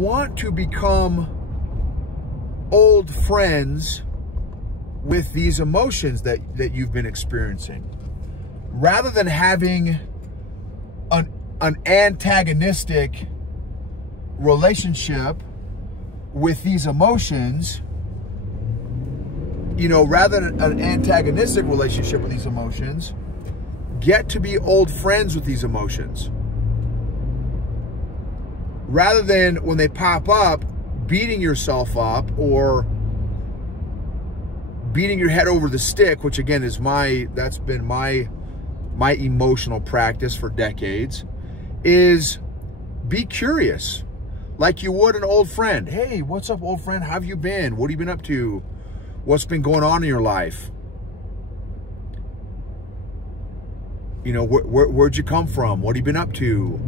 want to become old friends with these emotions that you've been experiencing. Rather than having an antagonistic relationship with these emotions, you know, rather than an antagonistic relationship with these emotions, get to be old friends with these emotions. Rather than when they pop up, beating yourself up or beating your head over the stick, which again is that's been my emotional practice for decades, is be curious. Like you would an old friend. Hey, what's up, old friend? How have you been? What have you been up to? What's been going on in your life? You know, where'd you come from? What have you been up to?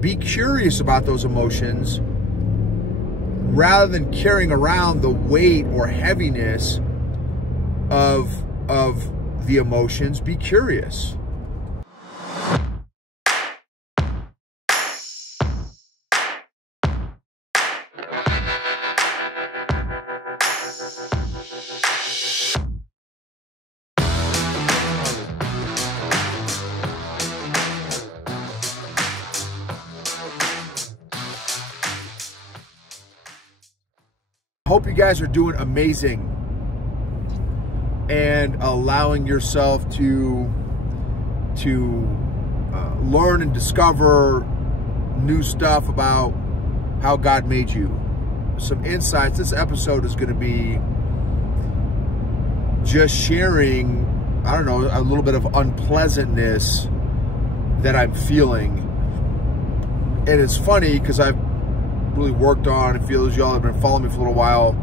Be curious about those emotions rather than carrying around the weight or heaviness of the emotions. Be curious. Hope you guys are doing amazing and allowing yourself to learn and discover new stuff about how God made you. Some insights. This episode is going to be just sharing, I don't know, a little bit of unpleasantness that I'm feeling. And it's funny because I've really worked on, and feel as y'all have been following me for a little while,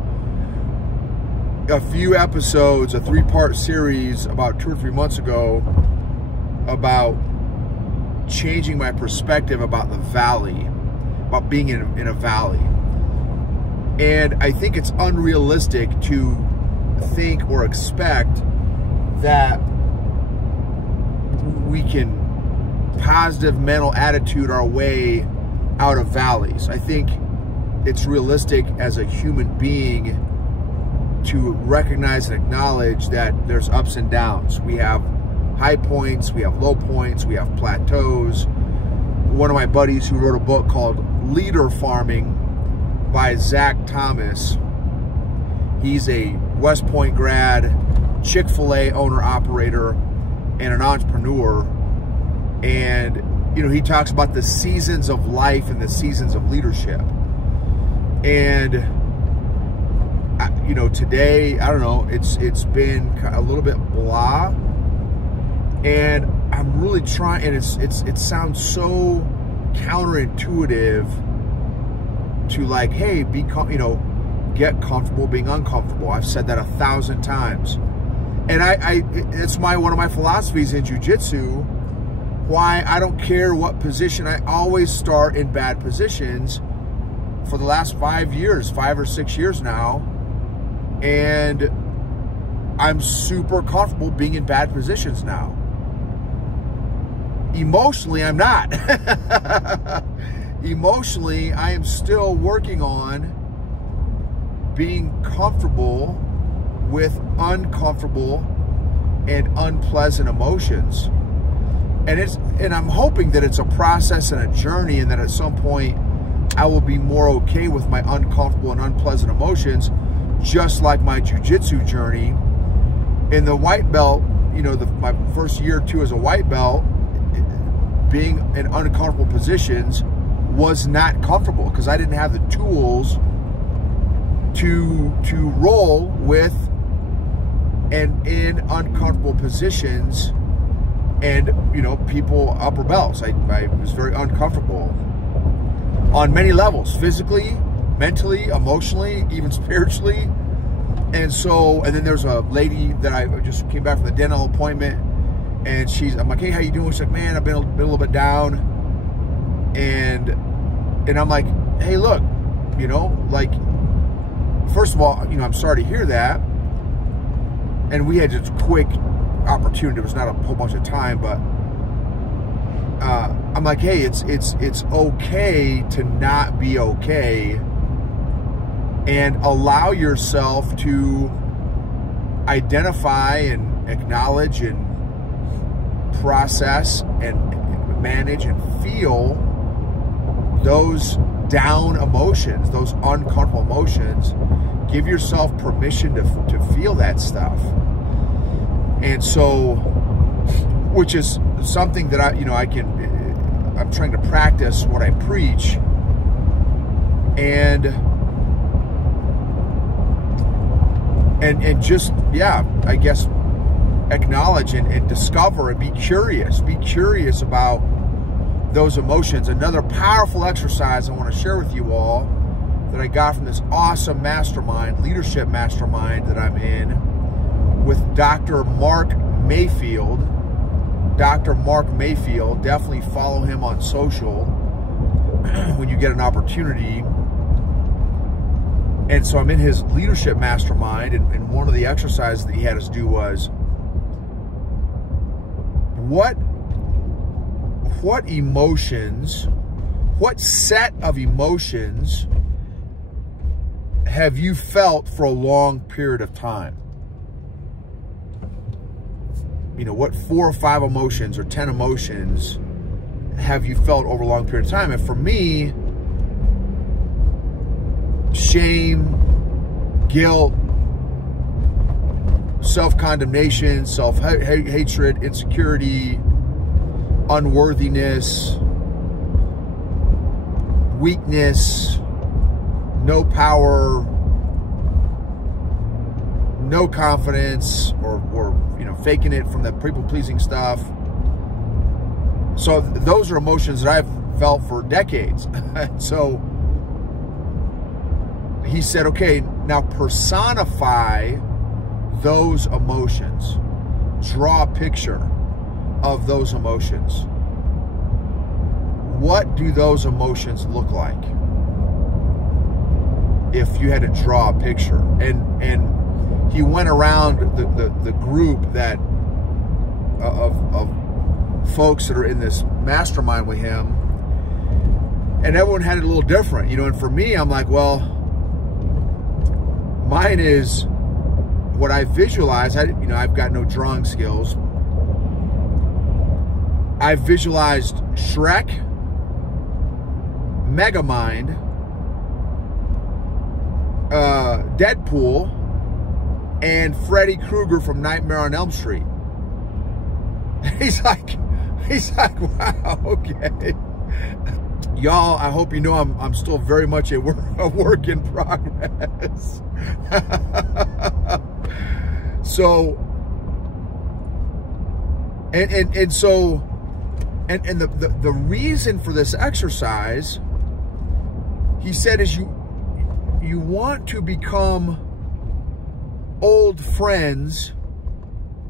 a few episodes, a 3-part series about 2 or 3 months ago about changing my perspective about the valley, about being in a valley. And I think it's unrealistic to think or expect that we can positive mental attitude our way out of valleys. I think it's realistic as a human being to recognize and acknowledge that there's ups and downs. We have high points, we have low points, we have plateaus. One of my buddies who wrote a book called Leader Farming by Zach Thomas, he's a West Point grad, Chick-fil-A owner, operator, and an entrepreneur. And you know, he talks about the seasons of life and the seasons of leadership. And, you know, today, I don't know, it's been a little bit blah. And I'm really trying, and it sounds so counterintuitive to like, hey, get comfortable being uncomfortable. I've said that 1,000 times. And it's one of my philosophies in jiu-jitsu, why I don't care what position. I always start in bad positions for the last 5 or 6 years now. And I'm super comfortable being in bad positions now. Emotionally, I'm not. Emotionally, I am still working on being comfortable with uncomfortable and unpleasant emotions. And I'm hoping that it's a process and a journey, and that at some point I will be more okay with my uncomfortable and unpleasant emotions, just like my jiu-jitsu journey. In the white belt, you know, my first year or two as a white belt, being in uncomfortable positions was not comfortable because I didn't have the tools to roll with and in uncomfortable positions. And, you know, people, upper belts, I was very uncomfortable on many levels, physically, mentally, emotionally, even spiritually. And then there's a lady that I just came back from the dental appointment, and I'm like, hey, how you doing? She's like, man, I've been a little bit down. And I'm like, hey, look, you know, like, first of all, you know, I'm sorry to hear that. And we had just quick opportunity. There was not a whole bunch of time, but I'm like, hey, it's okay to not be okay, and allow yourself to identify and acknowledge and process and manage and feel those down emotions, those uncomfortable emotions. Give yourself permission to feel that stuff. And so, which is something that I'm trying to practice what I preach, and just, yeah, I guess, acknowledge and discover and be curious about those emotions. Another powerful exercise I want to share with you all that I got from this awesome mastermind, leadership mastermind that I'm in with Dr. Mark Mayfield. Dr. Mark Mayfield, definitely follow him on social when you get an opportunity. And so I'm in his leadership mastermind, and one of the exercises that he had us do was, what emotions, what set of emotions have you felt for a long period of time? You know, what 4 or 5 emotions or 10 emotions have you felt over a long period of time? And for me, shame, guilt, self-condemnation, self-hatred, insecurity, unworthiness, weakness, no power, no confidence, or faking it from the people-pleasing stuff. So those are emotions that I've felt for decades. So he said, okay, now personify those emotions. Draw a picture of those emotions. What do those emotions look like? If you had to draw a picture. And he went around the group that of folks that are in this mastermind with him, and everyone had it a little different, and for me, I'm like, well, mine is what I visualize. I've got no drawing skills. I visualized Shrek, Megamind, Deadpool, and Freddy Krueger from Nightmare on Elm Street. He's like, wow, okay. Y'all, I hope you know I'm still very much a work in progress. So, and the reason for this exercise, he said, is you want to become old friends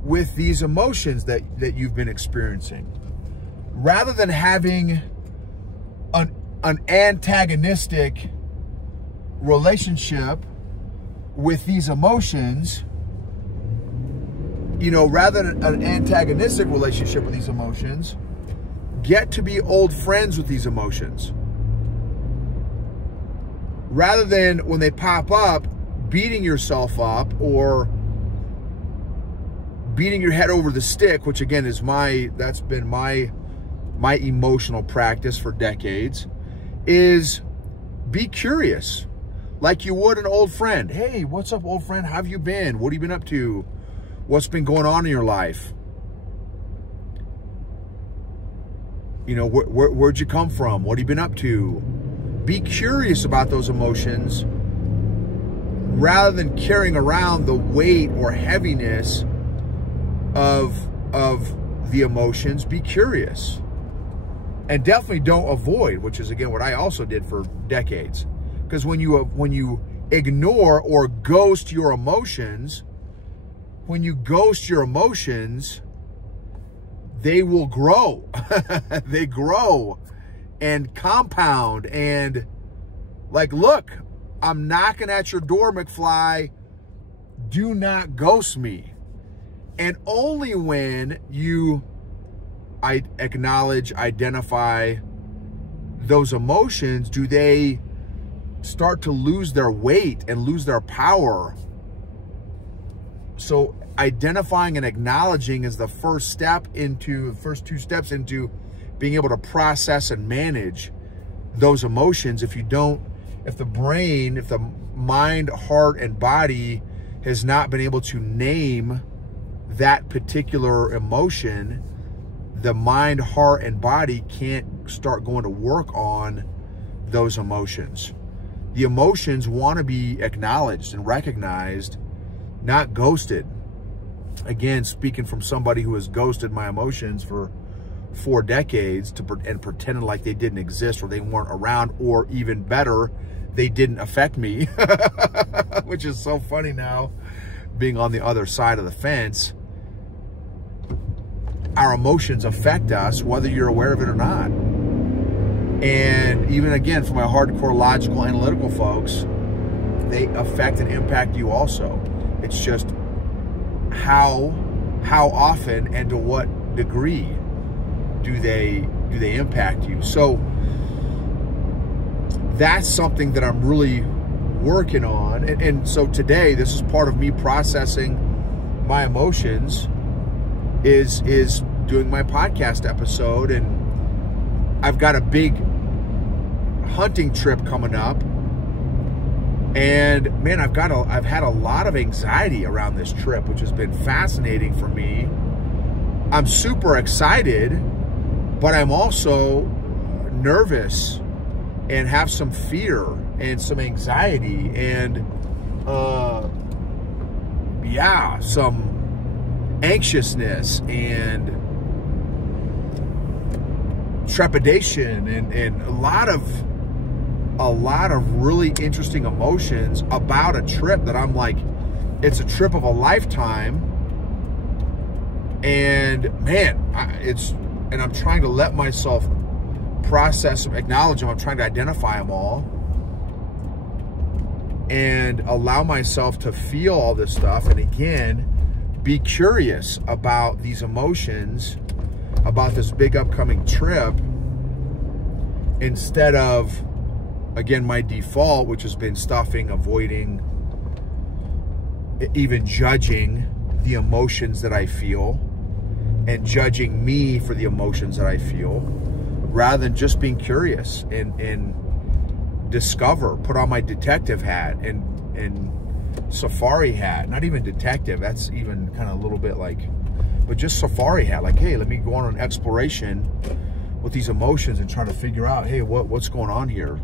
with these emotions that you've been experiencing, rather than having an antagonistic relationship with these emotions. Rather than an antagonistic relationship with these emotions, get to be old friends with these emotions. Rather than, when they pop up, beating yourself up or beating your head over the stick, which again is that's been my emotional practice for decades, is be curious, like you would an old friend. Hey, what's up, old friend? How have you been? What have you been up to? What's been going on in your life? Where'd you come from? What have you been up to? Be curious about those emotions, rather than carrying around the weight or heaviness of the emotions. Be curious. And definitely don't avoid, which is, again, what I also did for decades. Because when you ignore or ghost your emotions, they will grow. They grow and compound. And like, look, I'm knocking at your door, McFly. Do not ghost me. And only when you I acknowledge, identify those emotions, do they start to lose their weight and lose their power? So identifying and acknowledging is the first two steps into being able to process and manage those emotions. If the brain, if the mind, heart, and body has not been able to name that particular emotion, the mind, heart, and body can't start going to work on those emotions. The emotions want to be acknowledged and recognized, not ghosted. Again, speaking from somebody who has ghosted my emotions for 4 decades and pretended like they didn't exist or they weren't around, or even better, they didn't affect me, which is so funny now, being on the other side of the fence. Our emotions affect us, whether you're aware of it or not. And even again, for my hardcore logical analytical folks, they affect and impact you also. It's just how often and to what degree do they impact you. So that's something that I'm really working on. And so today, this is part of me processing my emotions, is doing my podcast episode. And I've got a big hunting trip coming up. And man, I've had a lot of anxiety around this trip, which has been fascinating for me. I'm super excited, but I'm also nervous and have some fear and some anxiety and some anxiousness and trepidation and a lot of really interesting emotions about a trip that I'm like, it's a trip of a lifetime. And man, I'm trying to let myself process them, acknowledge them. I'm trying to identify them all and allow myself to feel all this stuff. And again, be curious about these emotions, about this big upcoming trip, instead of, again, my default, which has been stuffing, avoiding, even judging the emotions that I feel and judging me for the emotions that I feel, rather than just being curious and discover, put on my detective hat and safari hat. Not even detective, that's even kind of a little bit like, but just safari hat. Like, hey, let me go on an exploration with these emotions and try to figure out, hey, what's going on here?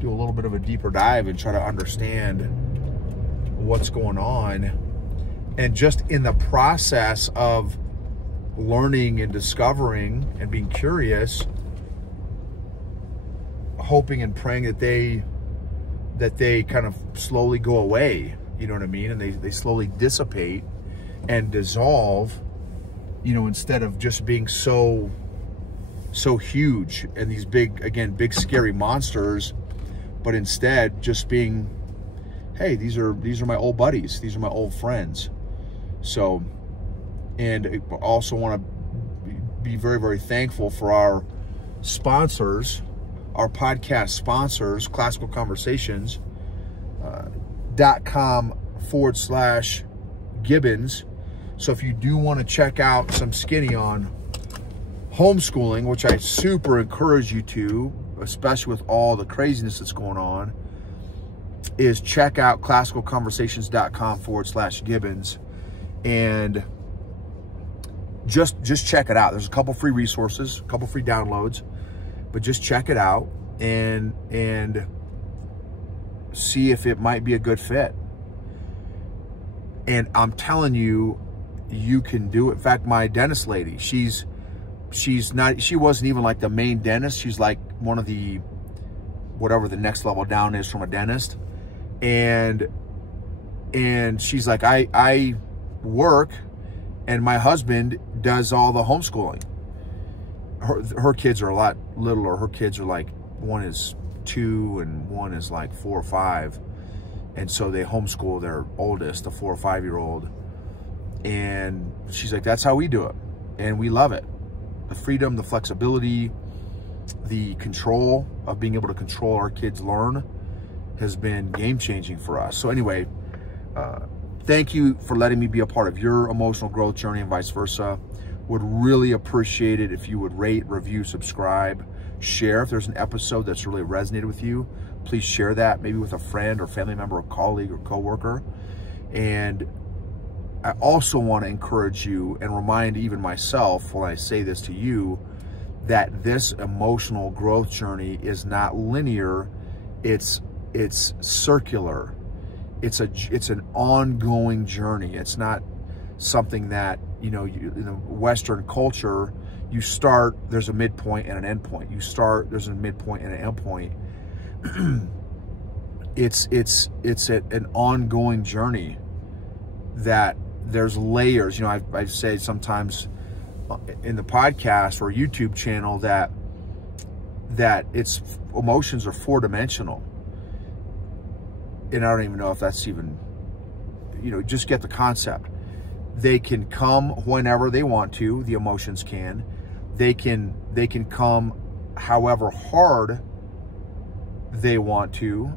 Do a little bit of a deeper dive and try to understand what's going on. And just in the process of learning and discovering and being curious, hoping and praying that they kind of slowly go away, you know what I mean? And they slowly dissipate and dissolve, you know, instead of just being so huge and these big scary monsters, but instead just being, hey, these are my old buddies, these are my old friends. So, and I also want to be very, very thankful for our sponsors, our podcast sponsors, classicalconversations.com/Gibbons. So if you do want to check out some skinny on homeschooling, which I super encourage you to, especially with all the craziness that's going on, is check out classicalconversations.com/Gibbons and just check it out. There's a couple free resources, a couple free downloads, but just check it out and see if it might be a good fit. And I'm telling you, you can do it. In fact, my dentist lady, she wasn't even like the main dentist. She's like one of the, whatever the next level down is from a dentist. And she's like, I work and my husband does all the homeschooling. Her kids are a lot littler. Her kids are like, one is 2 and one is like 4 or 5. And so they homeschool their oldest, the 4 or 5 year old. And she's like, that's how we do it. And we love it. the freedom, the flexibility, the control of being able to control our kids learn has been game-changing for us. So anyway, thank you for letting me be a part of your emotional growth journey and vice versa. Would really appreciate it if you would rate, review, subscribe, share. If there's an episode that's really resonated with you, please share that, maybe with a friend or family member or colleague or coworker. And I also want to encourage you and remind even myself when I say this to you, that this emotional growth journey is not linear. It's circular. It's an ongoing journey. It's not something that, you know, in the Western culture, you start, there's a midpoint and an end point. You start, there's a midpoint and an end point. It's an ongoing journey that there's layers. You know, I've said sometimes in the podcast or YouTube channel that it's emotions are 4-dimensional. And I don't even know if that's even, you know, just get the concept. They can come whenever they want to, the emotions can. They can come however hard they want to.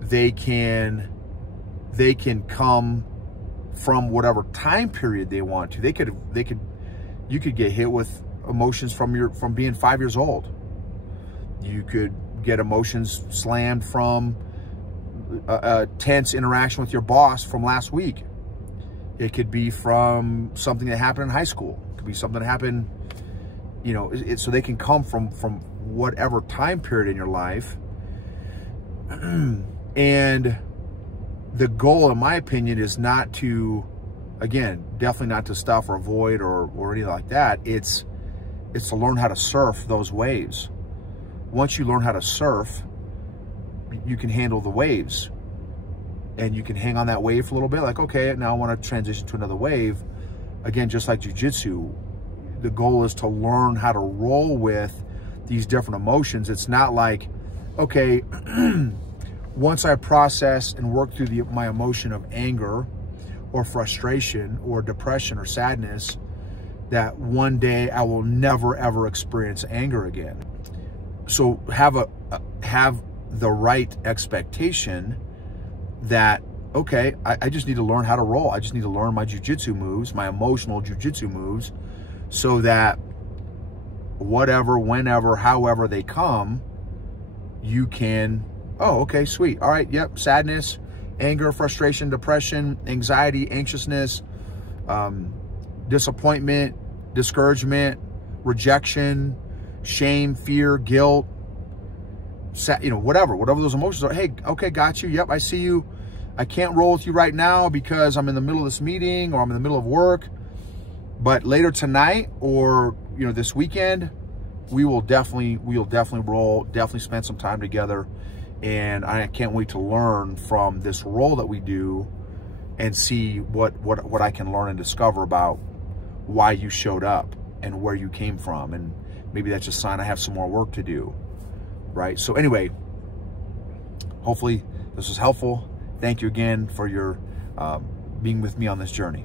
They can come from whatever time period they want to. You could get hit with emotions from being 5 years old. You could get emotions slammed from a tense interaction with your boss from last week. It could be from something that happened in high school. It could be something that happened, you know, so they can come from whatever time period in your life. And the goal, in my opinion, is not to, again, definitely not to stuff or avoid or anything like that. It's to learn how to surf those waves. Once you learn how to surf, you can handle the waves. And you can hang on that wave for a little bit, like, okay, now I want to transition to another wave. Again, just like jiu-jitsu, the goal is to learn how to roll with these different emotions. It's not like, okay, once I process and work through my emotion of anger or frustration or depression or sadness, that one day I will never, ever experience anger again. So have the right expectation that, okay, I just need to learn how to roll. I just need to learn my jiu-jitsu moves, my emotional jiu-jitsu moves, so that whatever, whenever, however they come, you can, oh, okay, sweet. All right, yep, sadness, anger, frustration, depression, anxiety, anxiousness, disappointment, discouragement, rejection, shame, fear, guilt, you know, whatever those emotions are. Hey, okay, got you. Yep, I see you. I can't roll with you right now because I'm in the middle of this meeting or I'm in the middle of work. But later tonight or, you know, this weekend, we'll definitely roll, definitely spend some time together. And I can't wait to learn from this roll that we do and see what I can learn and discover about why you showed up and where you came from. And maybe that's a sign I have some more work to do. Right? So anyway, hopefully this was helpful. Thank you again for your being with me on this journey.